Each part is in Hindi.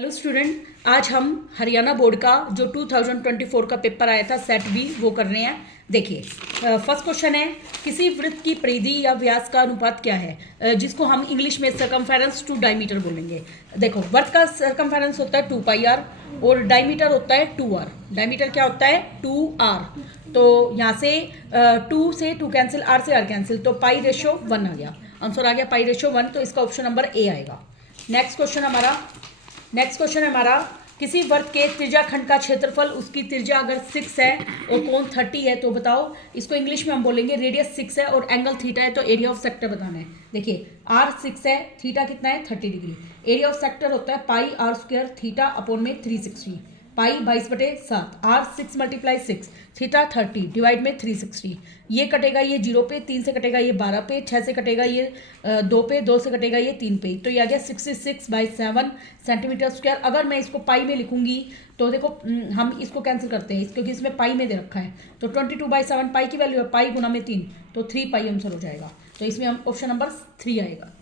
हेलो स्टूडेंट, आज हम हरियाणा बोर्ड का जो 2024 का पेपर आया था सेट बी वो कर रहे हैं। देखिए, फर्स्ट क्वेश्चन है, किसी वृत्त की परिधि या व्यास का अनुपात क्या है, जिसको हम इंग्लिश में सर्कमफेरेंस टू डायमीटर बोलेंगे। देखो, वृत्त का सर्कमफेरेंस होता है 2πr और डायमीटर होता है 2r। डायमीटर क्या होता है 2r। तो यहाँ से 2 से 2 कैंसिल, r से r कैंसिल, तो π/1 आ गया। आंसर आ गया π/1, तो इसका ऑप्शन नंबर ए आएगा। नेक्स्ट क्वेश्चन हमारा, किसी वर्ग के त्रिज्याखंड का क्षेत्रफल, उसकी त्रिज्या अगर 6 है और कोण 30 है तो बताओ। इसको इंग्लिश में हम बोलेंगे रेडियस 6 है और एंगल थीटा है, तो एरिया ऑफ सेक्टर बताना है। देखिए, r 6 है, थीटा कितना है 30 डिग्री। एरिया ऑफ सेक्टर होता है πr² थीटा अपॉन में 360। पाई 22/7, r 6 × 6, थीटा 30 डिवाइड में 360। ये कटेगा ये 0 पे, 3 से कटेगा ये 12 पे, 6 से कटेगा ये 2 पे, 2 से कटेगा ये 3 पे, तो ये आ गया 66/7 सेंटीमीटर स्क्वायर। अगर मैं इसको पाई में लिखूंगी तो देखो, हम इसको कैंसिल करते हैं क्योंकि इसमें पाई में दे रखा है। तो 22/7 पाई की वैल्यू है, पाई गुना में 3, तो 3 पाई आंसर हो जाएगा। तो इसमें हम ऑप्शन नंबर 3 आएगा।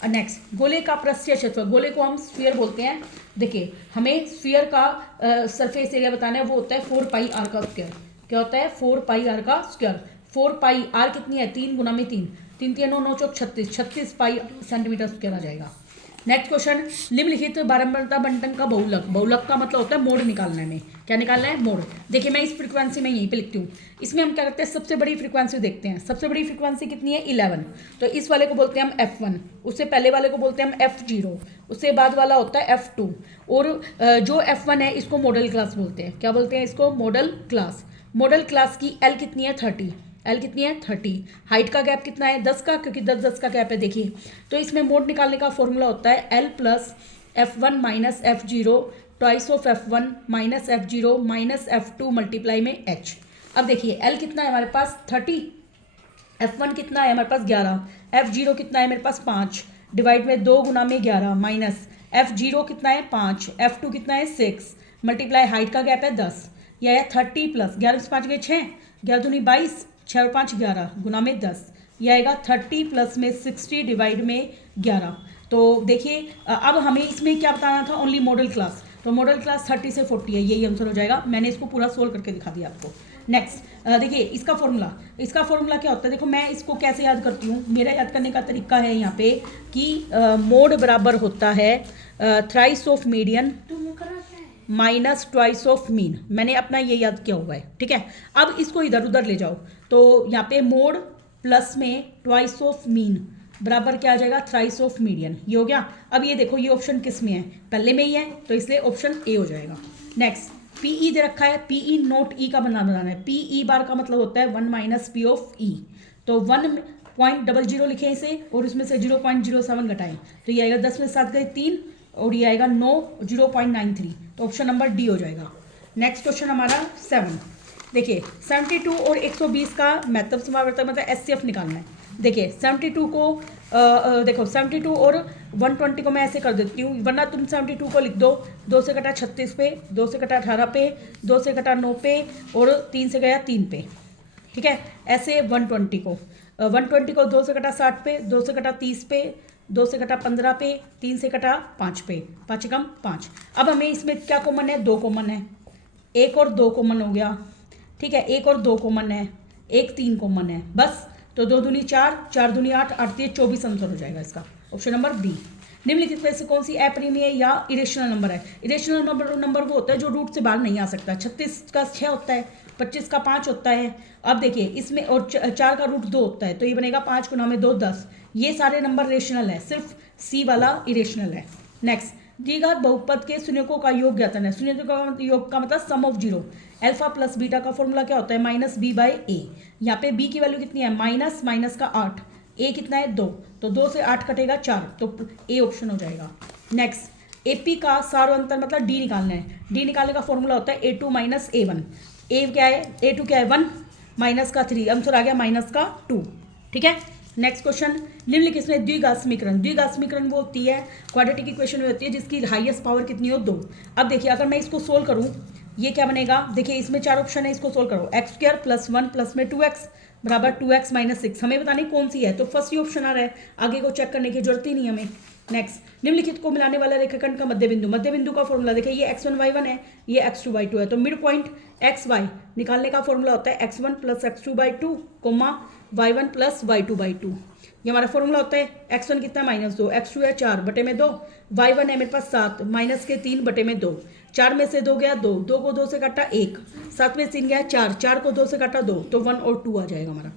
नेक्स्ट, गोले का पृष्ठीय क्षेत्रफल, गोले को हम स्फीयर बोलते हैं। देखिए, हमें स्फीयर का सरफेस एरिया बताना है, वो होता है 4πr का स्क्वायर। क्या होता है 4πr का स्क्वायर। 4πr कितनी है 3 गुना में 3, 3 3 9 9 चौक 36, 36 पाई सेंटीमीटर स्क्वायर आ जाएगा। नेक्स्ट क्वेश्चन, निम्नलिखित बारंबारता बंटन का बहुलक, बहुलक का मतलब होता है मोड निकालना है। हमें क्या निकालना है, मोड। देखिए, मैं इस फ्रीक्वेंसी में यहीं पे लिखती हूँ। इसमें हम क्या करते हैं, सबसे बड़ी फ्रीक्वेंसी देखते हैं। सबसे बड़ी फ्रीक्वेंसी कितनी है 11, तो इस वाले को बोलते हैं हम f1, उससे पहले वाले को बोलते हैं हम f0, उससे बाद वाला होता है f2, और जो f1 है इसको मॉडल क्लास बोलते हैं। क्या बोलते हैं इसको, मॉडल क्लास। मॉडल क्लास की l कितनी है 30, एल कितनी है 30। हाइट का गैप कितना है 10 का, क्योंकि 10 10 का गैप है। देखिए, तो इसमें मोड निकालने का फॉर्मूला होता है l + f1 - f0 twice of f1 - f0 - f2 multiply में h। अब देखिए, l कितना है हमारे पास 30, f1 कितना है हमारे पास 11, f0 कितना है मेरे पास 5 डिवाइड में 2 गुना में 11 माइनस f0 कितना है 5, f2 कितना है 6 मल्टीप्लाई हाइट का गैप है 10, यह है 30 + 11 से 5 गए 6, 11 दूनी 22, 6 और 5 11 गुना में 10, यह आएगा 30 प्लस में 60 डिवाइड में 11। तो देखिए, अब हमें इसमें क्या बताना था, ओनली मॉडल क्लास। तो मॉडल क्लास 30 से 40 है, यही आंसर हो जाएगा। मैंने इसको पूरा सोल्व करके दिखा दिया आपको। नेक्स्ट, देखिए इसका फॉर्मूला क्या होता है। देखो, मैं इसको कैसे याद करती हूँ, मेरा याद करने का तरीका है यहाँ पे कि मोड बराबर होता है thrice of median minus twice of mean. मैंने अपना ये याद किया हुआ है, ठीक है। अब इसको इधर उधर ले जाओ, तो यहाँ पे मोड प्लस में ट्वाइस ऑफ मीन बराबर क्या आ जाएगा, थ्राइस ऑफ मीडियन। ये हो गया। अब ये देखो, ये ऑप्शन किस में है, पहले में ही है, तो इसलिए ऑप्शन ए हो जाएगा। नेक्स्ट, पीई दे रखा है, पीई नोट ई का बनाना है। पीई बार का मतलब होता है 1 - p ऑफ ई, तो 1.00 लिखें इसे और इसमें से 0.07 घटाएं, तो ये आएगा 10 में 7 गए 3 और ये आएगा 9 0.93, तो ऑप्शन नंबर डी हो जाएगा। नेक्स्ट क्वेश्चन हमारा 7। देखिए, 72 और 120 का मैथड समावर्तक मतलब एचसीएफ निकालना है। देखिए, 72 को देखो 72 और 120 को मैं ऐसे कर देती हूँ, वरना तुम 72 को लिख दो 2 से कटा 36 पे, 2 से कटा 18 पे, 2 से कटा 9 पे और 3 से गया 3 पे, ठीक है। ऐसे 120 को 2 से कटा 60 पे, 2 से कटा 30 पे, 2 से कटा 15 पे, 3 से कटा 5 पे, 5 कम 5। अब हमें इसमें क्या कॉमन है, 2 कॉमन है, 1 और 2 कॉमन हो गया, ठीक है। 1 और 2 कॉमन है, 1 3 कॉमन है, बस। तो 2 दूनी 4, 4 दूनी 8, 8 3 24 आंसर हो जाएगा इसका, ऑप्शन नंबर बी। निम्नलिखित में से कौन सी अपरिमेय या इरेशनल नंबर है। इरेशनल नंबर वो होता है जो रूट से बाहर नहीं आ सकता। 36 का 6 होता है, 25 का 5 होता है। अब देखिए, इसमें और 4 का रूट 2 होता है, तो ये बनेगा 5 गुना में 2 10। ये सारे नंबर रेशनल है, सिर्फ सी वाला इरेशनल है। नेक्स्ट, द्विघात बहुपद के शून्यकों का योग ज्ञातन है। शून्यकों का योग का मतलब sum of zero. Alpha plus beta का फॉर्मूला क्या होता है, -b/a। यहाँ पे b की वैल्यू कितनी है, माइनस का 8, a कितना है 2, तो 2 से 8 कटेगा 4, तो ए ऑप्शन हो जाएगा। नेक्स्ट, एपी का सार्वंतर मतलब डी निकालना है। डी निकालने का फॉर्मूला होता है a2 - a1। ए क्या है, a2 क्या है 1 माइनस का 3, आंसर आ गया -2, ठीक है। नेक्स्ट क्वेश्चन, निम्नलिखित में द्विघात समीकरण। द्विघात समीकरण वो होती है, क्वाड्रेटिक इक्वेशन में होती है जिसकी हाईएस्ट पावर कितनी हो 2। अब देखिए, अगर मैं इसको सोल्व करूं, ये क्या बनेगा, देखिए इसमें 4 ऑप्शन है, इसको सोल्व करो। x² + 1 प्लस में 2x बराबर 2x - 6। हमें बताने कौन सी है, तो फर्स्ट ही ऑप्शन आ रहा है, आगे को चेक करने की जरूरत ही नहीं हमें। नेक्स्ट, निम्नलिखित को मिलाने वाला रेखाखंड का मध्य बिंदु का फॉर्मूला देखिए, ये x1 y1 है, ये x2 y2 है, तो मिड पॉइंट xy निकालने का फॉर्मूला होता है x1 plus x2/2 coma y1 plus y2/2। ये हमारा फॉर्मूला होता है। x1 कितना है -2, x2 है 4/2, y1 है मेरे पास 7 माइनस के 3/2, 4 में से 2 गया 2, 2 को 2 से काटा 1, 7 में 3 गया 4, 4 को 2 से काटा 2, तो 1 और 2 आ जाएगा हमारा।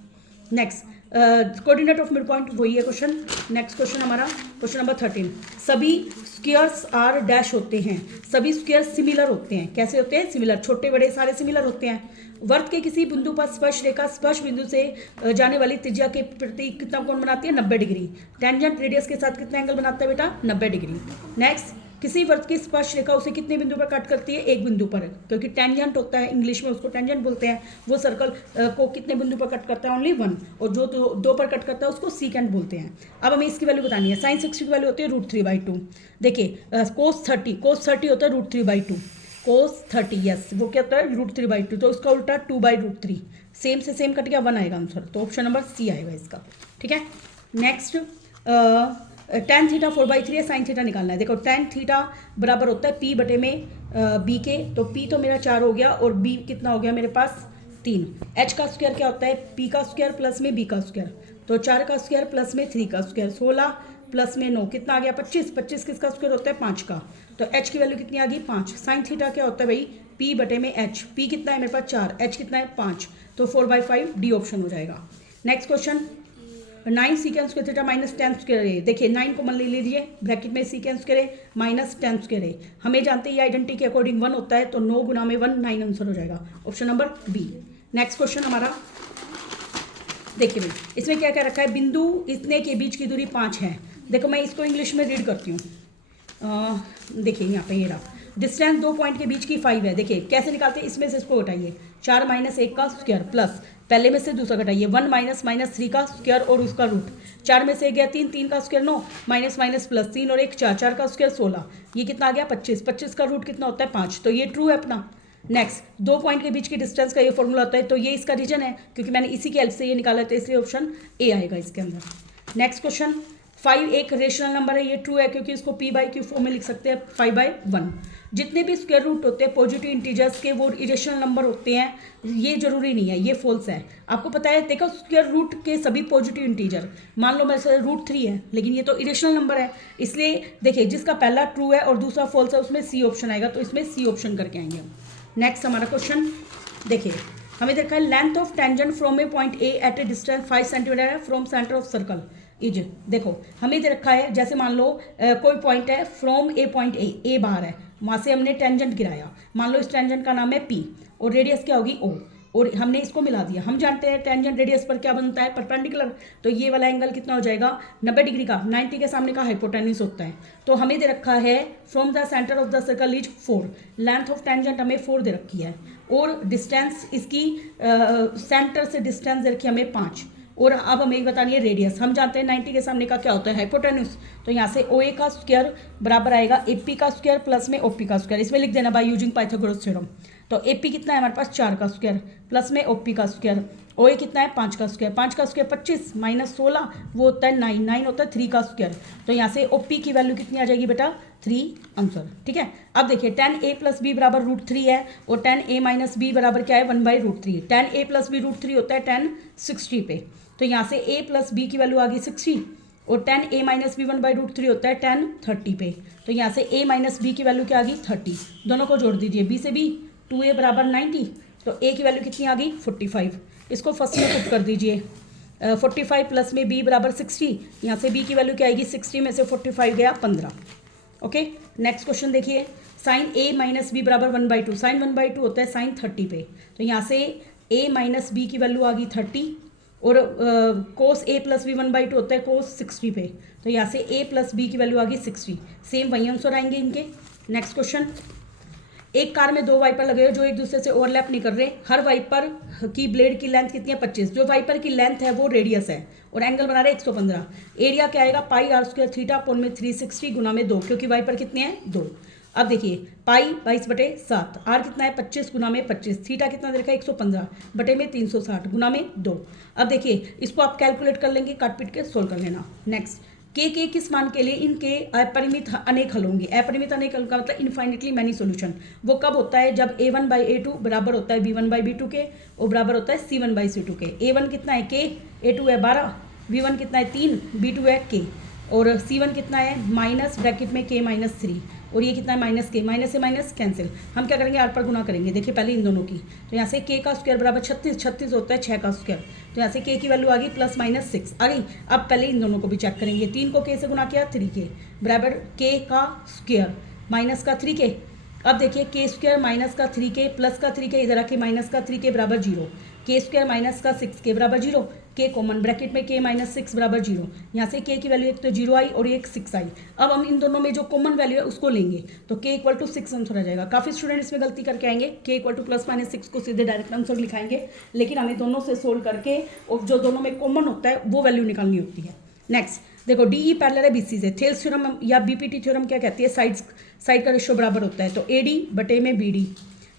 Next, coordinate of mid point वही है क्वेश्चन। नेक्स्ट क्वेश्चन हमारा क्वेश्चन नंबर 13, सभी स्क्वायर्स आर डैश होते हैं, सभी स्क्वायर्स सिमिलर होते हैं। कैसे होते हैं? सिमिलर, छोटे बड़े सारे सिमिलर होते हैं। वर्त के किसी बिंदु पर स्पर्श रेखा स्पर्श बिंदु से जाने वाली त्रिज्या के प्रति कितना कोण बनाती है? 90 डिग्री। टेंजेंट रेडियस के साथ कितना एंगल बनाता है बेटा? 90 डिग्री। नेक्स्ट, किसी वर्त की स्पर्श रेखा उसे कितने बिंदु पर कट करती है? एक बिंदु पर, क्योंकि टेंजेंट होता है, इंग्लिश में उसको टेंजेंट बोलते हैं। वो सर्कल को कितने बिंदु पर कट करता है? ओनली 1। और जो दो पर कट करता है उसको सीकेंट बोलते हैं। अब हमें इसकी वैल्यू बतानी है। sin 60 की वैल्यू होती है √3/2। देखिए cos 30 होता है √3/2। cos 30 यस, वो क्या होता है? √3/2, तो उसका उल्टा 2/√3। सेम से सेम कट गया, 1 आएगा आंसर, तो ऑप्शन नंबर सी आएगा इसका। ठीक है। नेक्स्ट, tan थीटा 4/3 है, sin थीटा निकालना है। देखो tan थीटा बराबर होता है P/b के, तो P तो मेरा 4 हो गया और B कितना हो गया मेरे पास? 3। H का स्क्वायर क्या होता है? P का स्क्वायर प्लस में B का स्क्वायर, तो 4 का स्क्वायर प्लस में 3 का स्क्वायर, 16 प्लस में 9 कितना आ गया? 25। 25 किसका स्क्वायर होता है? 5 का, तो H की वैल्यू कितनी आ गई? 5। sin थीटा क्या होता है भाई? P/H। P कितना है मेरे पास? 4, H कितना है? 5, तो 4/5 डी ऑप्शन हो जाएगा। Next question, 9 secant square theta minus tan square है। देखिए 9 को मन ले लीजिए, ब्रैकेट में सीकेंड स्क्वायर है माइनस tan स्क्वायर है। हमें जानते हैं ये आइडेंटिटी के अकॉर्डिंग 1 होता है, तो 9 गुना में 1, 9 आंसर हो जाएगा, option number B. Next question हमारा देखिए भाई, इसमें क्या क्या रखा है? बिंदु इतने के बीच की दूरी 5 है। देखो मैं इसको इंग्लिश में रीड करती हूँ। देखिए यहाँ पे ये रहा, डिस्टेंस 2 पॉइंट के बीच की 5 है। देखिए कैसे निकालते हैं? इसमें से इसको घटाइए, 4 - 1 का स्क्वायर प्लस पहले में से दूसरा घटाइए, 1 - -3 का स्क्वायर और उसका रूट। 4 में से 1 गया 3, 3 का स्क्वायर 9 माइनस प्लस 3 और 1 4, 4 का स्क्वायर 16। ये कितना आ गया? 25। 25 का रूट कितना होता है? 5, तो ये ट्रू है अपना। नेक्स्ट, 2 पॉइंट के बीच की डिस्टेंस का ये फॉर्मूला होता है, तो ये इसका रीजन है, क्योंकि मैंने इसी की हेल्प से ये निकाला है, तो इसलिए ऑप्शन ए आएगा इसके अंदर। नेक्स्ट क्वेश्चन, 5 एक रेशनल नंबर है, ये ट्रू है क्योंकि इसको p/q फॉर्म में लिख सकते हैं 5/1। जितने भी स्क्वायर रूट होते हैं पॉजिटिव इंटीजर्स के, वो इरेशनल नंबर होते हैं, ये जरूरी नहीं है, ये फॉल्स है। आपको पता है, देखो स्क्वायर रूट के सभी पॉजिटिव इंटीजर, मान लो मेरे से √3 है, लेकिन ये तो इरेशनल नंबर है, इसलिए देखिए जिसका पहला ट्रू है और दूसरा फॉल्स है उसमें सी ऑप्शन आएगा, तो इसमें सी ऑप्शन करके आएंगे हम। नेक्स्ट हमारा क्वेश्चन देखिए, हमें देखा है length of tangent from a point a at a distance 5 centimetre है from centre of circle is. देखो हमें दे रखा है, जैसे मान लो कोई पॉइंट है फ्रॉम ए पॉइंट ए बाहर है, वहाँ से हमने टेंजेंट गिराया, मान लो इस टेंजेंट का नाम है पी और रेडियस क्या होगी ओ, और हमने इसको मिला दिया। हम जानते हैं टेंजेंट रेडियस पर क्या बनता है? परपेंडिकुलर, तो ये वाला एंगल कितना हो जाएगा? 90 डिग्री का। 90 के सामने का हाइपोटेन्यूज होता है, तो हमें दे रखा है from the centre of the circle is 4, length of tangent हमें 4 दे रखी है, और डिस्टेंस इसकी सेंटर से डिस्टेंस दे रखी है हमें 5, और अब हमें बतानी है रेडियस। हम जानते हैं 90 के सामने का क्या होता है? हाइपोटेन्यूज, तो यहाँ से OA का स्क्वायर बराबर आएगा AP का स्क्वायर प्लस में OP का स्क्वायर, इसमें लिख देना बाय यूजिंग पाइथागोरस थ्योरम। तो AP कितना है हमारे पास? 4 का स्क्वायर प्लस में OP का स्क्वायर, OA कितना है? 5 का स्क्वायर, 5 का स्क्वायर 25 माइनस 16 वो होता है 9, 9 होता है 3 का स्क्वायर, तो यहाँ से OP की वैल्यू कितनी आ जाएगी बेटा? 3 आंसर। ठीक है। अब देखिए tan A + B बराबर √3 है, और tan A - B बराबर क्या है? 1/√3। tan A + B √3 होता है tan 60 पे, तो यहाँ से A + B की वैल्यू आ गई 60, और tan A - B 1/√3 होता है tan 30 पे, तो यहाँ से A - B की वैल्यू क्या आ गई? 30। दोनों को जोड़ दीजिए, B से B 2A बराबर 90, तो A की वैल्यू कितनी आ गई? 45। इसको फर्स्ट में पुट कर दीजिए, 45 प्लस में B बराबर 60, यहाँ से B की वैल्यू क्या आएगी? 60 में से 45 गया 15। ओके। नेक्स्ट क्वेश्चन देखिए, sin A - B बराबर 1/2, sin 1/2 होता है sin 30 पे, तो यहाँ से A - B की वैल्यू आ गई 30, और cos A + B 1/2 होता है cos 60 पे, तो यहाँ से A + B की वैल्यू आ गई 60। सेम वही आंसर आएंगे इनके। नेक्स्ट क्वेश्चन, एक कार में 2 वाइपर लगे हुए जो एक दूसरे से ओवरलैप नहीं कर रहे, हर वाइपर की ब्लेड की लेंथ कितनी है? 25। जो वाइपर की लेंथ है वो रेडियस है, और एंगल बना रहे 115। एरिया क्या आएगा? πr² थीटा अपॉन में 360 गुना में 2, क्योंकि वाइपर कितने हैं? 2। अब देखिए पाई 22/7, आर कितना है? 25 गुना में 25, थीटा कितना दे रखा है? 115 बटे में 360 गुना में 2। अब देखिए इसको आप कैलकुलेट कर लेंगे, काट पीट के सोल्व कर लेना। नेक्स्ट, के किस मान के लिए इनके अपरिमित अनेक हल होंगे। अपरिमित अनेक हल का मतलब इनफाइनिटली मैनी सॉल्यूशन। वो कब होता है? जब a1/a2 बराबर होता है b1/b2 के और बराबर होता है c1/c2 के। a1 कितना है k, a2 है 12, b1 कितना है 3, b2 है k और c1 कितना है माइनस ब्रैकेट में k-3 और ये कितना है माइनस के, माइनस से माइनस कैंसिल। हम क्या करेंगे? आर पर गुना करेंगे। देखिए पहले इन दोनों की, तो यहाँ से k का स्क्वायर बराबर 36, 36 होता है 6 का स्क्वायर, तो यहाँ से k की वैल्यू आ गई +-6 आ गई। अब पहले इन दोनों को भी चेक करेंगे। 3 को k से गुना किया 3k बराबर k का स्क्वायर माइनस का 3k। अब देखिए k स्क्वायर माइनस का 3k प्लस का 3k इधर आके माइनस का 3k बराबर 0, k स्क्वायर माइनस का 6k बराबर 0, k कॉमन ब्रैकेट में k-6 बराबर 0। यहाँ से k की वैल्यू एक तो 0 आई और एक 6 आई। अब हम इन दोनों में जो कॉमन वैल्यू है उसको लेंगे तो k = 6 आंसर आ जाएगा। काफ़ी स्टूडेंट इसमें गलती करके आएंगे, k = +-6 को सीधे डायरेक्ट आंसर लिखाएंगे, लेकिन हमें दोनों से सोल्व करके और जो दोनों में कॉमन होता है वो वैल्यू निकालनी होती है। नेक्स्ट देखो, DE पैरेलल है BC से। थेल्स थ्योरम या BPT थ्योरम क्या कहती है? साइड का रेशियो बराबर होता है, तो AD बटे में BD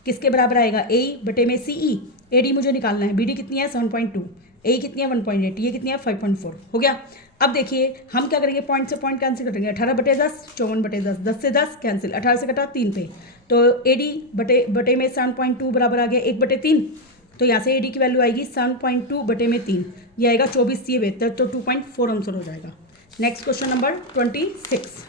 किसके बराबर आएगा? AE बटे में CE। AD मुझे निकालना है, BD कितनी है 7.2, AE कितनी है 1.8, ये कितनी है 5.4 हो गया। अब देखिए हम क्या करेंगे? पॉइंट से पॉइंट कैंसिल करेंगे। 18/10 54/10, 10 से 10 कैंसिल, 18 से कटा 3 पे, तो AD बटे में 7.2 बराबर आ गया 1/3। तो यहाँ से AD की वैल्यू आएगी 7.2 बटे में 3, ये आएगा 24 ये बेहतर, तो 2.4 आंसर हो जाएगा। Next question number 26।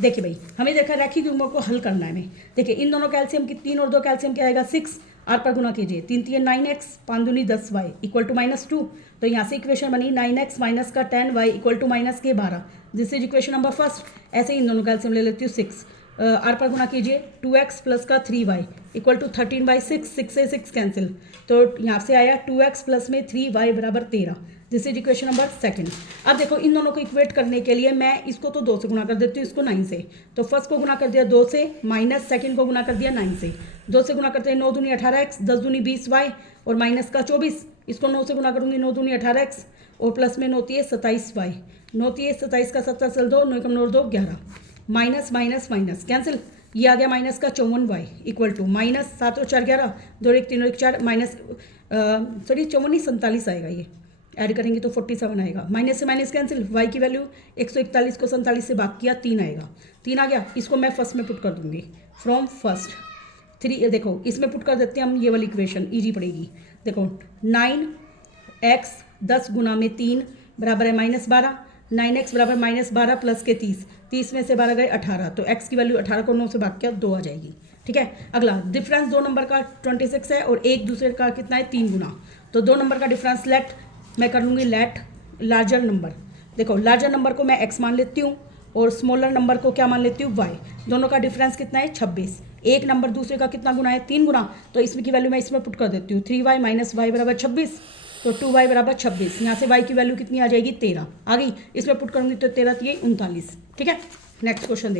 देखिए भाई, हमें देखा रैखिक युग्मों को हल करना है हमें। देखिए इन दोनों कैल्शियम की 3 और 2 कैल्शियम क्या आएगा 6, आर पर गुना कीजिए। 3 3 9x 5 दूनी 10y = -2। तो यहाँ से इक्वेशन बनी 9x माइनस का 10y = -12। This is equation number first. ऐसे ही इन दोनों कैल्शियम ले लेती हूँ 6, आर पर गुना कीजिए 2x प्लस का 3y = 13/6, 6 से 6 कैंसिल, तो यहाँ से आया 2x प्लस में 3y बराबर 13। This is equation number second. अब देखो इन दोनों को इक्वेट करने के लिए मैं इसको तो 2 से गुना कर देती हूँ, इसको 9 से। तो फर्स्ट को गुना कर दिया 2 से, माइनस सेकंड को गुना कर दिया 9 से। 2 से गुना करते हैं 9 दूनी 18x, 10 दूनी 20y और माइनस का 24। इसको 9 से गुना करूँगी 9 दूनी 18x और प्लस में 9 होती है 27y, 9 होती है 27 का 7 चल 2, 9 कम 9 2 11, माइनस माइनस माइनस कैंसिल, ये आ गया माइनस का 54y = माइनस 7 और 4 11, 2 और 1 3 और 1 4 माइनस 54 नहीं 47 आएगा, ये ऐड करेंगे तो 47 आएगा। माइनस से माइनस कैंसिल, y की वैल्यू 141 को 47 से भाग किया 3 आएगा, 3 आ गया। इसको मैं फर्स्ट में पुट कर दूंगी, फ्रॉम फर्स्ट 3। देखो इसमें पुट कर देते हैं हम, ये वाली इक्वेशन ईजी पड़ेगी। देखो 9x 10 गुना में 3 बराबर है -12, 9x बराबर -12 प्लस के 30, 30 में से 12 गए 18, तो x की वैल्यू 18 को 9 से भाग किया 2 आ जाएगी। ठीक है, अगला डिफरेंस 2 नंबर का 26 है और एक दूसरे का कितना है 3 गुना, तो 2 नंबर का डिफरेंस लेट मैं कर लूँगी लेट लार्जर नंबर। देखो लार्जर नंबर को मैं x मान लेती हूँ और स्मॉलर नंबर को क्या मान लेती हूँ y। दोनों का डिफरेंस कितना है 26, एक नंबर दूसरे का कितना गुना है 3 गुना, तो इसमें की वैल्यू मैं इसमें पुट कर देती हूँ 3y माइनस y बराबर 26, तो 2y बराबर 26। यहाँ से y की वैल्यू कितनी आ जाएगी 13 आ गई, इसमें पुट करूँगी तो 13 3 39। ठीक है, नेक्स्ट क्वेश्चन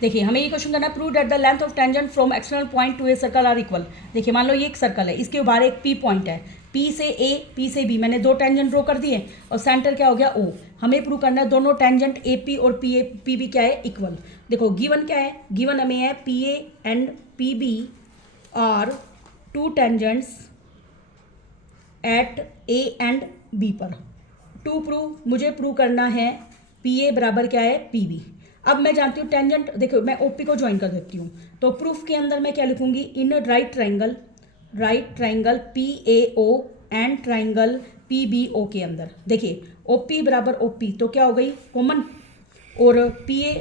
देखिए हमें ये क्वेश्चन करना है, prove that the length of tangent from external point to a circle are equal. देखिए मान लो ये एक सर्कल है, इसके बाहर एक P पॉइंट है, P से A P से B मैंने 2 टेंजेंट ड्रॉ कर दिए और सेंटर क्या हो गया O। हमें प्रूव करना है दोनों टेंजेंट AP और PB क्या है इक्वल। देखो गिवन क्या है, गिवन हमें है PA and PB are 2 tangents at A and B पर। टू प्रूव मुझे प्रूव करना है PA बराबर क्या है PB। अब मैं जानती हूँ टेंजेंट, देखो मैं OP को ज्वाइन कर देती हूँ, तो प्रूफ के अंदर मैं क्या लिखूंगी, in right triangle PAO and triangle PBO के अंदर। देखिए OP बराबर OP तो क्या हो गई कॉमन, और PA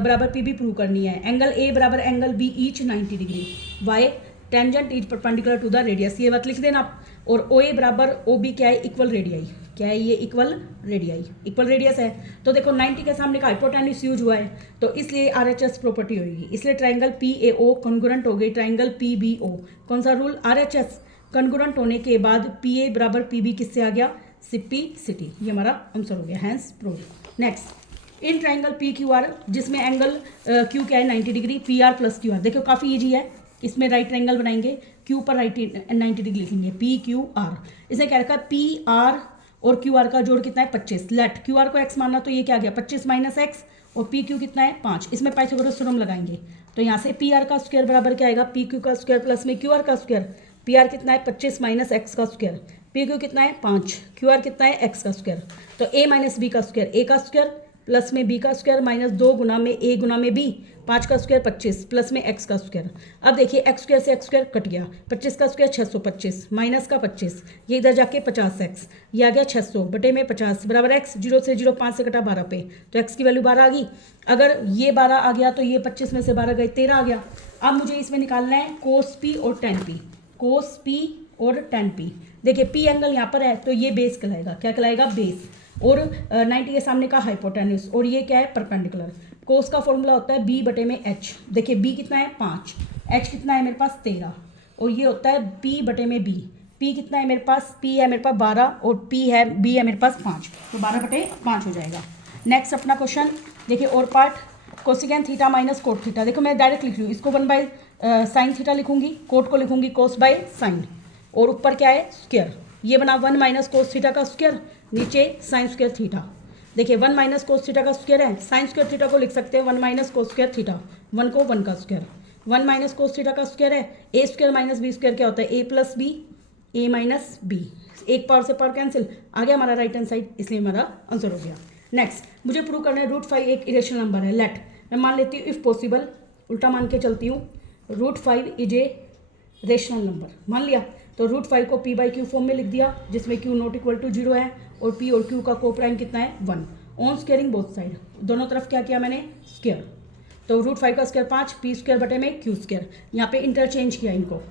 बराबर PB प्रूव करनी है। एंगल A बराबर angle B each 90 degree, why tangent is perpendicular to the radius, ये बात लिख देना आप। और OA बराबर OB क्या है इक्वल रेडियाई, क्या है ये इक्वल रेडियाई, इक्वल रेडियस है। तो देखो 90 के सामने का हाइपोटेन्यूज यूज हुआ है, तो इसलिए RHS प्रॉपर्टी होगी, इसलिए ट्राइंगल PAO कॉन्ग्रुएंट हो गई ट्राइंगल PBO। कौन सा रूल, RHS कॉन्ग्रुएंट होने के बाद PA बराबर PB किससे आ गया, सिटी, ये हमारा आंसर हो गया, hence prove. Next in triangle PQR जिसमें एंगल Q क्या है 90 डिग्री, PR प्लस QR। देखो काफ़ी ईजी है, इसमें राइट ट्राइंगल बनाएंगे, Q पर राइट 90 डिग्री लिखेंगे PQR। इसने क्या रखा PR और QR का जोड़ कितना है 25, लेट QR को x मानना तो ये क्या आ गया 25 माइनस x और PQ कितना है 5, इसमें पाइथागोरस थ्योरम लगाएंगे, तो यहाँ से PR का स्क्वायर बराबर क्या आएगा PQ का स्क्वायर प्लस में QR का स्क्वायर। PR कितना है 25 माइनस x का स्क्वायर, PQ कितना है 5, QR कितना है x का स्क्वायर, तो A माइनस B का स्क्वायर A का स्क्वायर प्लस में बी का स्क्वायर माइनस 2 गुना में ए गुना में बी, 5 का स्क्वायर 25 प्लस में एक्स का स्क्वायर। अब देखिए एक्स स्क्वायर से एक्स स्क्वायर कट गया, 25 का स्क्वायर 625 माइनस का 25, ये इधर जाके 50x, ये आ गया 600 बटे में 50 बराबर एक्स, 0 से 0 5 से कटा 12 पे, तो एक्स की वैल्यू 12 आ गई। अगर ये 12 आ गया तो ये 25 में से 12 गए 13 आ गया। अब मुझे इसमें निकालना है कोस पी और टेन पी, कोस पी और टेन पी। देखिए पी एंगल यहाँ पर है तो ये बेस कहलाएगा, क्या कहलाएगा, बेस, और 90 के सामने का हाइपोटेन्यूस, और ये क्या है, परपेंडिकुलर। कोस का फॉर्मूला होता है बी बटे में एच। देखिए बी कितना है 5, एच कितना है मेरे पास 13, और ये होता है पी बटे में बी। पी कितना है मेरे पास, पी है मेरे पास 12 और पी है बी है मेरे पास 5, तो 12 बटे 5 हो जाएगा। नेक्स्ट अपना क्वेश्चन देखिए, और part, cosecant theta minus cot theta. देखो मैं डायरेक्ट लिख रही हूँ, इसको 1 बाय साइन थीटा लिखूंगी, कोट को लिखूंगी कोस बाय साइन, और ऊपर क्या है स्क्वायर, ये बना 1 माइनस कोस थीटा का स्क्वायर, नीचे साइन स्क्वायर थीटा। देखिए 1 माइनस कोस थीटा का स्क्वायर है, साइन स्क्वायर थीटा को लिख सकते हैं 1 माइनस कोस स्क्वायर थीटा, 1 को 1 का स्क्वायर, 1 माइनस कोस थीटा का स्क्वायर है, ए स्क्वायर माइनस बी स्क्वायर क्या होता है, ए plus b, a minus B, एक पावर से पावर कैंसिल, आ गया हमारा राइट हैंड साइड, इसलिए हमारा आंसर हो गया। नेक्स्ट मुझे प्रूव करना है √5 एक इरेशनल नंबर है। लेट मैं मान लेती हूँ इफ़ पॉसिबल, उल्टा मान के चलती हूँ, √5 इज ए रेशनल नंबर मान लिया, तो √5 को p बाई क्यू फॉर्म में लिख दिया, जिसमें q नॉट इक्वल टू 0 है, और p और q का को प्राइम कितना है 1, ऑन स्क्वेयरिंग बोथ साइड, दोनों तरफ क्या किया मैंने, स्क्वेयर, तो √5 का स्क्वायर 5, p स्क्वायर बटे में q स्क्वायर, यहाँ पे इंटरचेंज किया, इनको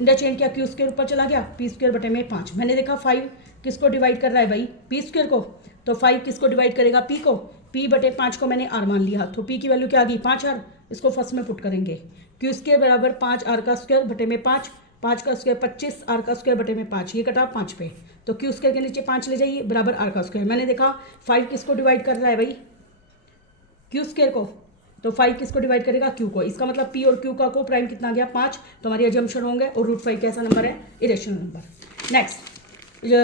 इंटरचेंज किया, q स्क्वायर ऊपर चला गया, p स्क्वायर बटे में 5। मैंने देखा 5 किसको डिवाइड कर रहा है भाई, p स्क्वायर को, तो 5 किसको डिवाइड करेगा, p को, p बटे 5 को मैंने r मान लिया, तो p की वैल्यू क्या आ गई 5r, इसको फर्स्ट में पुट करेंगे, q स्क्वायर बराबर 5r का स्क्वायर बटे में 5, 5 का स्क्वायर 25, r का स्क्वायर बटे में 5, ये कटा 5 पे, तो q स्क्वायर के नीचे 5 ले जाइए बराबर r का स्क्वायर। मैंने देखा 5 किसको डिवाइड कर रहा है भाई, q स्क्वायर को, तो 5 किसको डिवाइड करेगा, q को, इसका मतलब p और q का को प्राइम कितना गया 5, तो हमारी अजम्पशन होंगे, और √5 कैसा नंबर है, irrational number. Next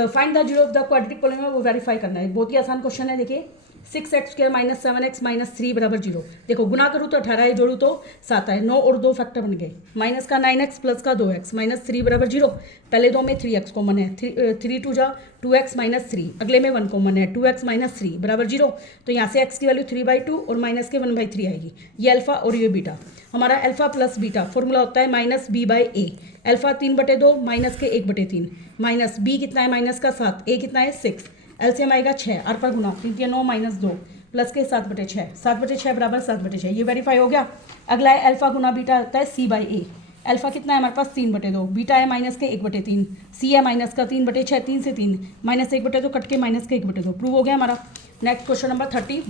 find the zero of the quadratic polynomial, वो वेरीफाई करना है, बहुत ही आसान क्वेश्चन है। देखिए 6x square minus 7x minus 3 बराबर 0। देखो गुना करूँ तो 18 है, जोड़ू तो 7 है, 9 और 2 फैक्टर बन गए, माइनस का 9x प्लस का 2x माइनस 3 बराबर 0। पहले दो में 3x कॉमन है, 3 2 जा 2x माइनस 3, अगले में 1 कॉमन है, 2x माइनस 3 बराबर 0, तो यहाँ से x की वैल्यू 3/2 और माइनस के 1/3 आएगी, ये अल्फा और ये बीटा। हमारा अल्फा प्लस बीटा फॉर्मूला होता है minus b by A, alpha 3/2 minus के 1/3, माइनस b कितना है माइनस का 7, a कितना है 6, एलसीएम आएगा 6, r पर गुना 3 9 माइनस 2 प्लस के 7/6, 7/6 बराबर 7/6, ये वेरीफाई हो गया। अगला है अल्फा गुना बीटा होता है c बाई ए, अल्फा कितना है हमारे पास 3/2, बीटा है माइनस के 1/3, सी है माइनस का 3/6, 3 से 3 माइनस 1/2 कट के माइनस के 1/2, प्रूव हो गया हमारा। Next question number 31।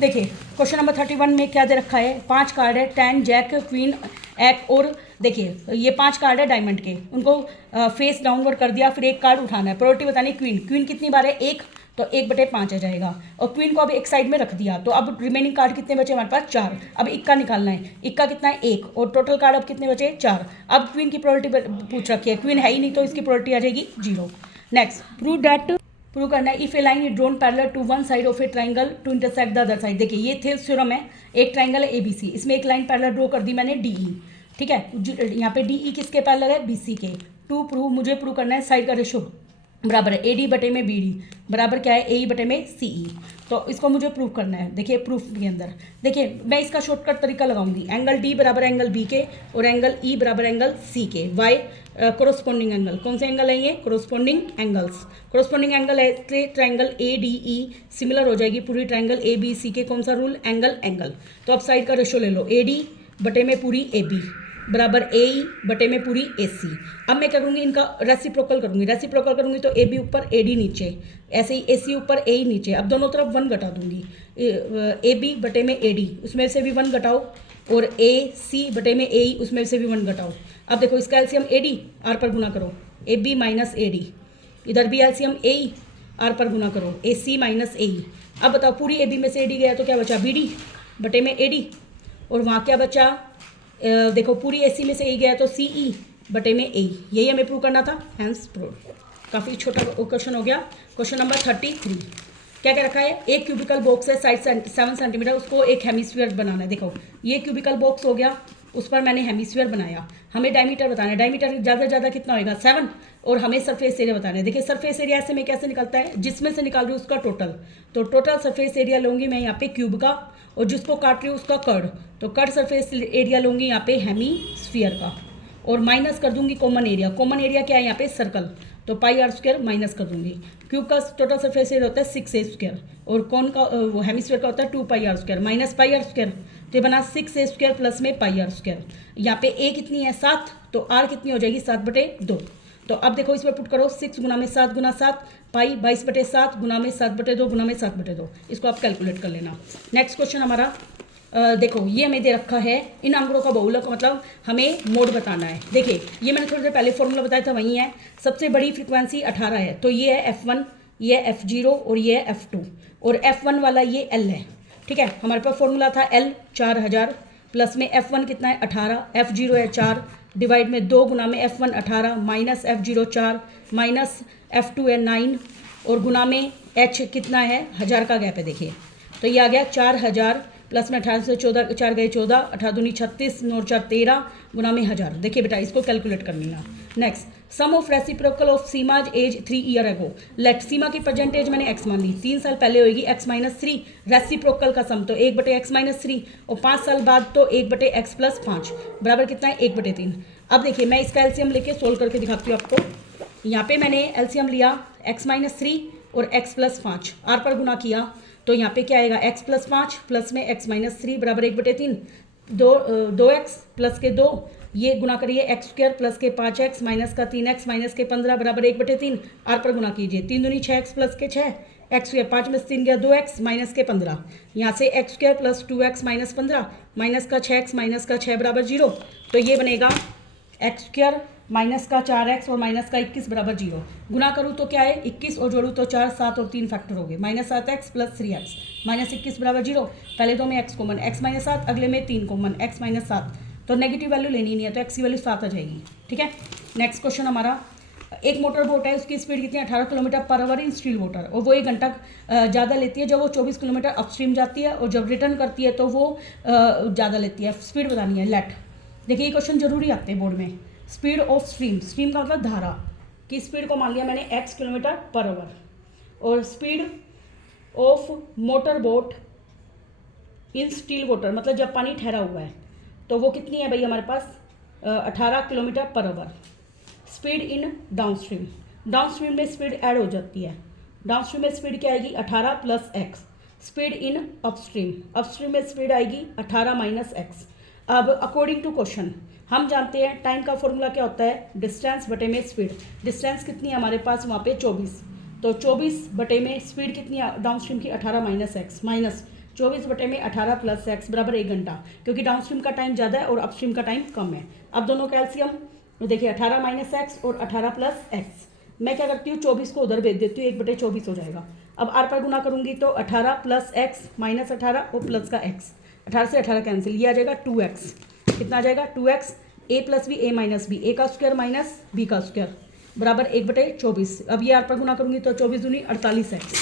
देखिए क्वेश्चन नंबर 31 में क्या दे रखा है, 5 कार्ड है, 10 जैक क्वीन एक, और देखिए ये 5 कार्ड है डायमंड के, उनको फेस डाउनवर्ड कर दिया, फिर एक कार्ड उठाना है, प्रायोरिटी बतानी क्वीन, क्वीन कितनी बार है 1, तो 1/5 आ जाएगा, और क्वीन को अब एक साइड में रख दिया, तो अब रिमेनिंग कार्ड कितने बचे हमारे पास 4, अब इक्का निकालना है, इक्का कितना है 1, और टोटल कार्ड अब कितने बचे 4। अब क्वीन की प्रायोरिटी पूछ रखी है, क्वीन है ही नहीं तो इसकी प्रायोरिटी आ जाएगी 0। नेक्स्ट प्रूव करना है if a line is drawn parallel to one side of a triangle to intersect the other side. देखिए ये थेल्स थ्योरम है, एक ट्राइंगल है ABC, इसमें एक लाइन पैरेलल ड्रॉ कर दी मैंने DE, ठीक है, यहाँ पे DE किसके पैरेलल है BC के। टू प्रूव, मुझे प्रूव करना है साइड का रेशो बराबर है AD बटे में BD बराबर क्या है AE बटे में CE, तो इसको मुझे प्रूव करना है। देखिए प्रूफ के अंदर देखिए मैं इसका शॉर्टकट तरीका लगाऊंगी, एंगल D बराबर एंगल B के और एंगल E बराबर एंगल C के, वाई कोरोस्पोंडिंग एंगल, कौन से एंगल है ये कोरोस्पोंडिंग एंगल्स, कोरोस्पोंडिंग एंगल है इसलिए ट्राइंगल ADE सिमिलर हो जाएगी पूरी ट्राइंगल ABC के, कौन सा रूल एंगल। तो अब साइड का रेशो ले लो, AD बटे में पूरी AB बराबर AE बटे में पूरी AC। अब मैं क्या करूँगी, इनका रेसिप्रोकल करूँगी तो AB ऊपर AD नीचे, ऐसे ही AC ऊपर AE नीचे, अब दोनों तरफ 1 घटा दूंगी, AB बटे में AD उसमें से भी 1 घटाओ, और AC बटे में AE उसमें से भी 1 घटाओ। अब देखो इसका एलसीएम AD R पर गुना करो, AB माइनस AD, इधर भी एलसीएम AE R पर गुना करो, AC माइनस AE। अब बताओ पूरी AB में से AD गया तो क्या बचा BD बटे में AD, और वहाँ क्या बचा, देखो पूरी AC में से A गया तो CE बटे में AE, यही हमें प्रूव करना था, हैंस प्रूव। काफ़ी छोटा क्वेश्चन हो गया। क्वेश्चन नंबर 33 क्या क्या रखा है, एक क्यूबिकल बॉक्स है साइड 7 सेंटीमीटर, उसको एक हेमिस्फीयर बनाना है। देखो ये क्यूबिकल बॉक्स हो गया, उस पर मैंने हेमिस्फीयर बनाया। हमें डायमीटर बताना है, डायमीटर ज़्यादा से ज़्यादा कितना होएगा 7, और हमें सरफेस एरिया बताना है। देखिए सरफेस एरिया ऐसे में कैसे निकलता है, जिसमें से निकाल रही हूँ उसका टोटल, तो टोटल सरफेस एरिया लूँगी मैं यहाँ पे क्यूब का, और जिसको काट रही हूँ उसका कर्ड, तो कर्ड सरफेस एरिया लूँगी यहाँ पे हेमिस्फीयर का, और माइनस कर दूंगी कॉमन एरिया। कॉमन एरिया क्या है यहाँ पे, सर्कल, तो पाई आर स्क्वायर माइनस कर दूंगी। क्यूब का टोटल सरफेस एरिया होता है 6a स्क्वायर, और कौन का वो हेमिस्फीयर का होता है 2 pi r square minus pi r square, तो ये बना 6a स्क्वायर प्लस में पाई आर स्क्वायर। यहाँ पे a कितनी है 7, तो r कितनी हो जाएगी 7/2। तो अब देखो इसमें पुट करो 6 गुना में 7 गुना 7, पाई 22/7 गुना में 7/2 गुना में 7/2, इसको आप कैलकुलेट कर लेना। नेक्स्ट क्वेश्चन हमारा देखो ये हमें दे रखा है इन आंकड़ों का बहुलक, मतलब हमें मोड बताना है। देखिए ये मैंने थोड़ी देर पहले फॉर्मूला बताया था, वही है। सबसे बड़ी फ्रीक्वेंसी 18 है, तो ये है F1, ये है F0 और ये है F2, और F1 वाला ये L है। ठीक है, हमारे पास फॉर्मूला था L 4000 प्लस में F1 कितना है 18, F0 है 4 डिवाइड में 2 गुना में F1 18 minus F0 4 minus F2 है 9, और गुना में H कितना है 1000 का गैप है। देखिए तो ये आ गया 4000 प्लस में 18 से 14 4 गए 14, 18 दूनी 36, 9 4 13 गुना में 1000। देखिए बेटा इसको कैलकुलेट कर लेना। Next, sum of reciprocal of Seema's age 3 year ago. Let Seema की प्रेजेंट एज मैंने x मान ली, 3 साल पहले होगी x-3, रेसिप्रोकल का सम तो 1/x-3, और 5 साल बाद तो 1/x+5 बराबर कितना है 1/3। अब देखिए मैं इसका एलसीएम लेके सोल्व करके दिखाती हूँ आपको। यहाँ पे मैंने एलसीएम लिया x-3 और x+5, r पर गुना किया, तो यहाँ पे क्या आएगा x+5 प्लस में x-3 बराबर 1/3, 2x प्लस के 2, ये गुना करिए x स्क्वायर प्लस के 5x माइनस का 3x माइनस के 15 बराबर 1/3, r पर गुना कीजिए, 3 दूनी 6x प्लस के 6, x स्क्वायर 5 में से 3 गया 2x माइनस के 15, यहाँ से x square plus 2x minus 15 minus का 6x माइनस का 6 बराबर 0, तो ये बनेगा x स्क्वायर माइनस का 4x और माइनस का 21 बराबर 0। गुना करूँ तो क्या है 21 और जोड़ूँ तो 4, 7 और 3 फैक्टर हो गए, minus 7x plus 3x minus 21 बराबर 0। पहले दो में x कॉमन, x माइनस 7, अगले में 3 कॉमन, x माइनस 7, तो नेगेटिव वैल्यू लेनी नहीं है, तो x की वैल्यू 7 आ जाएगी। ठीक है, नेक्स्ट क्वेश्चन हमारा, एक मोटर बोट है, उसकी स्पीड कितनी है 18 किलोमीटर पर आवर इन स्टील वाटर, और वो 1 घंटा ज़्यादा लेती है जब वो 24 किलोमीटर अपस्ट्रीम जाती है, और जब रिटर्न करती है तो वो ज़्यादा लेती है। स्पीड बतानी है लेट। देखिए ये क्वेश्चन जरूरी आते हैं बोर्ड में। स्पीड ऑफ स्ट्रीम, स्ट्रीम का मतलब धारा की स्पीड को मान लिया मैंने x किलोमीटर पर आवर, और speed of motor boat in still water मतलब जब पानी ठहरा हुआ है तो वो कितनी है भाई हमारे पास 18 kilometre per hour. Speed in downstream, downstream में स्पीड ऐड हो जाती है, डाउनस्ट्रीम में स्पीड क्या आएगी 18 plus x। Speed in upstream, upstream में स्पीड आएगी 18 माइनस x। अब अकॉर्डिंग टू क्वेश्चन हम जानते हैं टाइम का फॉर्मूला क्या होता है, डिस्टेंस बटे में स्पीड। डिस्टेंस कितनी है हमारे पास वहाँ पे 24, तो 24 बटे में स्पीड कितनी है डाउनस्ट्रीम की 18 माइनस एक्स, माइनस 24 बटे में 18 प्लस एक्स बराबर 1 घंटा, क्योंकि डाउनस्ट्रीम का टाइम ज़्यादा है और अपस्ट्रीम का टाइम कम है। अब दोनों कैल्शियम तो देखिए 18 माइनस एक्स और 18 प्लस एक्स, मैं क्या करती हूँ 24 को उधर भेज देती हूँ, 1/24 हो जाएगा। अब आर पर गुना करूँगी तो 18 प्लस एक्स माइनस 18 और प्लस का एक्स, 18 से 18 कैंसिल, ये आ जाएगा 2x। कितना आ जाएगा 2x, a plus b a minus b, a का स्क्वायर माइनस बी का स्क्वायर बराबर 1/24। अब ये आर पर गुना करूँगी तो 24 दूनी 48x,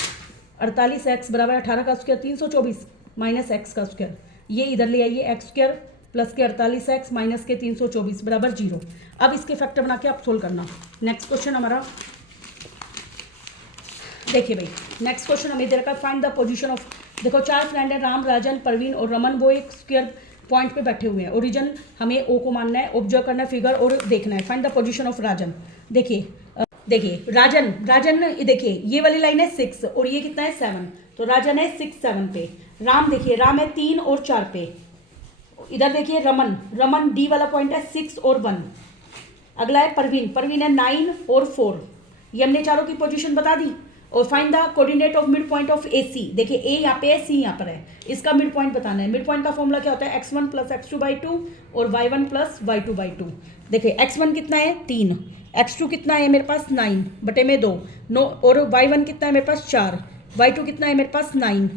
48x बराबर 18 का स्क्वायर 324 माइनस एक्स का स्क्वायर, ये इधर ले आइए एक्स स्क्वायर प्लस के 48x माइनस के 324 बराबर 0। अब इसके फैक्टर बना के आप सोल्व करना। नेक्स्ट क्वेश्चन हमारा देखिए भाई, नेक्स्ट क्वेश्चन हमें दे रखा है फाइंड द पोजीशन ऑफ, देखो 4 फ्रेंड है राम, राजन, परवीन और रमन, वो एक स्क्वायर पॉइंट पे बैठे हुए हैं। ओरिजिन हमें ओ को मानना है, ऑब्जर्व करना है फिगर और देखना है। फाइंड द पोजीशन ऑफ राजन। देखिए राजन देखिए ये वाली लाइन है 6 और ये कितना है 7, तो राजन है 6 7 पे। राम देखिए राम है 3 और 4 पे। इधर देखिए रमन डी वाला पॉइंट है 6 और 1। अगला है परवीन है 9 और 4। ये हमने चारों की पोजीशन बता दी। और find the coordinate of mid point of a c. देखिए ए यहाँ पे है, सी यहाँ पर है, इसका मिड पॉइंट बताना है। मिड पॉइंट का फॉर्मूला क्या होता है x1 प्लस x2/2 और y1 प्लस y2/2। देखिए x1 कितना है 3, x2 कितना है मेरे पास 9 बटे में 2 नो, और y1 कितना है मेरे पास 4, y2 कितना है मेरे पास 9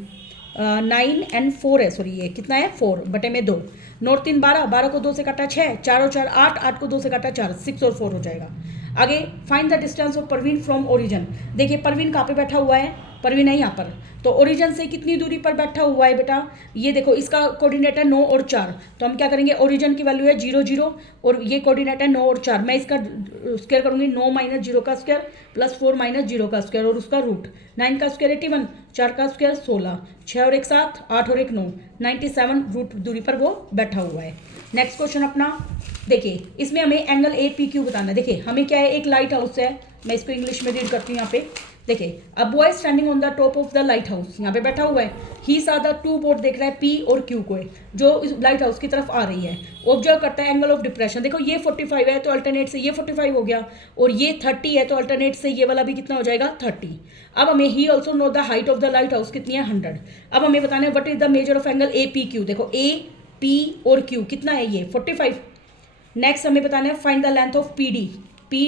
एंड 4 है, सॉरी ये कितना है 4 बटे में 2, 9 3 12 को 2 से काटा 6, 4 और 4 8 को 2 से काटा 4, 6 और 4 हो जाएगा। आगे find the distance of Parveen from origin. देखिए परवीन कहाँ पे बैठा हुआ है, परवीन है यहाँ पर। तो ओरिजिन से कितनी दूरी पर बैठा हुआ है बेटा, ये देखो इसका कोऑर्डिनेट है 9 और 4, तो हम क्या करेंगे, ओरिजिन की वैल्यू है 0 0 और ये कोऑर्डिनेट है 9 और 4, मैं इसका स्क्वायर करूँगी 9 माइनस 0 का स्क्वायर प्लस 4 माइनस 0 का स्क्वायर और उसका रूट। 9 का स्क्वायर 81, 4 का स्क्वायर 16, 6 और 1 7, 8 और 1 9, 97 रूट दूरी पर वो बैठा हुआ है। नेक्स्ट क्वेश्चन अपना देखिए, इसमें हमें एंगल ए पी क्यू बताना है। देखिए हमें क्या है, एक लाइट हाउस है, मैं इसको इंग्लिश में रीड करती हूँ यहाँ पे। देखिए a boy standing on the top of the light house, यहाँ पे बैठा हुआ है। ही सा द टू बोट, देख रहा है पी और क्यू को, जो इस लाइट हाउस की तरफ आ रही है। ऑब्जर्व करता है एंगल ऑफ डिप्रेशन, देखो ये 45 है तो अल्टरनेट से ये 45 हो गया, और ये 30 है तो अल्टरनेट से ये वाला भी कितना हो जाएगा 30। अब हमें he also know the height of the light house कितनी है 100। अब हमें बताना है what is the measure of angle A P Q, देखो ए पी और क्यू कितना है ये 45। नेक्स्ट हमें बताना है find the length of P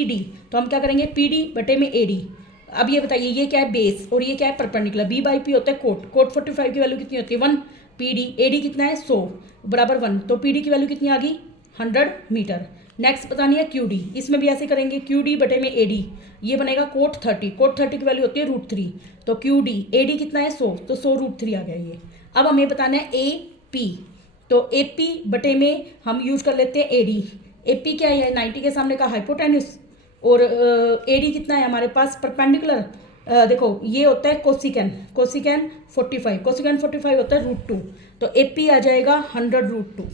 D, तो हम क्या करेंगे पी डी बटे में ए डी। अब ये बताइए ये क्या है बेस और ये क्या है परपेंडिकुलर, बी बाई पी होता है कोट 45 की वैल्यू कितनी होती है 1, पी डी ए डी कितना है 100 बराबर 1, तो पी डी की वैल्यू कितनी आ गई 100 मीटर। नेक्स्ट बतानी है क्यू डी, इसमें भी ऐसे करेंगे क्यू डी बटे में ए डी, ये बनेगा कोट 30 की वैल्यू होती है √3, तो क्यू डी ए डी कितना है 100, तो 100 √3 आ गया ये। अब हमें बताना है ए पी, तो ए पी बटे में हम यूज कर लेते हैं ए डी। ए पी क्या है 90 के सामने का हाइपोटेन्यूस, और ए डी कितना है हमारे पास परपेंडिकुलर, देखो ये होता है कोसिकैन 45 होता है √2, तो ए पी आ जाएगा 100 √2।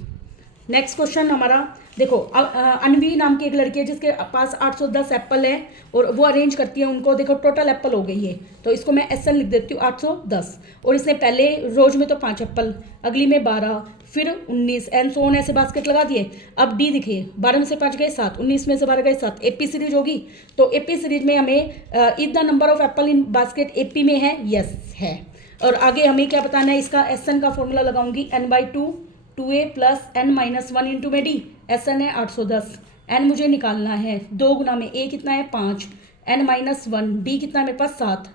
नेक्स्ट क्वेश्चन हमारा देखो, अनवी नाम की एक लड़की है जिसके पास 810 एप्पल है और वो अरेंज करती है उनको, देखो टोटल एप्पल हो गई है, तो इसको मैं SN लिख देती हूँ 810, और इसने पहले रोज में तो 5 एप्पल, अगली में 12, फिर 19 एंड सो ऑन, ऐसे बास्केट लगा दिए। अब डी दिखिए 12 में से 5 गए 7, 19 में से 12 गए 7, एपी सीरीज होगी, तो एपी सीरीज में हमें if the number of apple in basket AP में है, यस है। और आगे हमें क्या बताना है, इसका SN का फॉर्मूला लगाऊंगी n/2 2a plus n-1 into में डी, SN है 810, n मुझे निकालना है 2 गुना में a कितना है 5, n-1 d कितना है मेरे पास 7।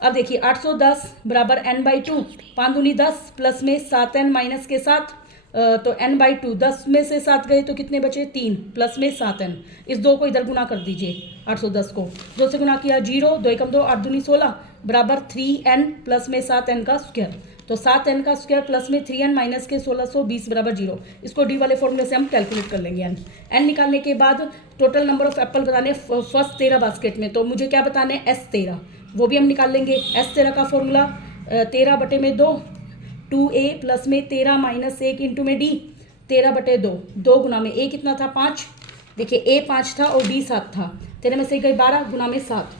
अब देखिए 810 बराबर n/2, 5 दूनी 10 प्लस में 7n माइनस के 7, तो n/2 10 में से 7 गए तो कितने बचे 3 प्लस में 7n, इस 2 को इधर गुना कर दीजिए, 810 को 2 से गुना किया 0, 2 एकम 2, 8 दूनी 16 बराबर 3n प्लस में 7n का स्क्वायर, तो 7n का स्क्वायर प्लस में 3n माइनस के 1620 बराबर 0। इसको डी वाले फॉर्मूले से हम कैलकुलेट कर लेंगे। n निकालने के बाद टोटल नंबर ऑफ एप्पल बताने फर्स्ट 13 बास्केट में, तो मुझे क्या बताना है S13, वो भी हम निकाल लेंगे। S13 का फॉर्मूला 13 बटे में 2, 2a प्लस में 13 माइनस 1 इंटू में डी, 13 बटे 2, 2 गुना में a कितना था 5, देखिए a 5 था और d 7 था, 13 में से गई 12 गुना में 7,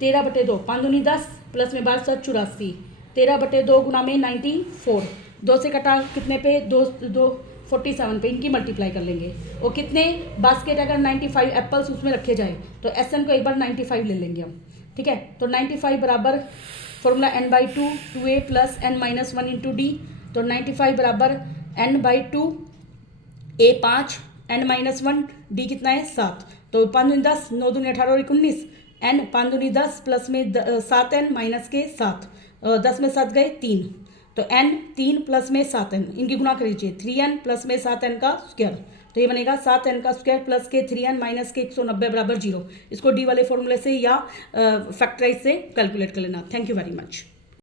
13 बटे 2, 5 दूनी 10 प्लस में 12 7 84, 13 बटे 2 गुना में 94, 2 से कटा कितने पे 2 47 पे, इनकी मल्टीप्लाई कर लेंगे, और कितने बास्केट अगर 95 एप्पल्स उसमें रखे जाए तो SN को एक बार 95 ले लेंगे हम, ठीक है। तो 95 बराबर formula n/2 2a plus n-1 into D, तो 95 बराबर n/2 a 5 n-1 d कितना है 7, तो 5 दूनी 10, 9 दूनी 18 और 19, n 5 दूनी 10 प्लस में 7n माइनस के 7, 10 में 7 गए 3, तो n 3 प्लस में 7n, इनकी गुना कर लीजिए 3n प्लस में 7n का स्क्वायर, तो ये बनेगा 7n का स्क्वायर प्लस के 3n माइनस के 190 बराबर 0। इसको डी वाले फॉर्मूले से या फैक्टराइज से कैलकुलेट कर लेना। Thank you very much.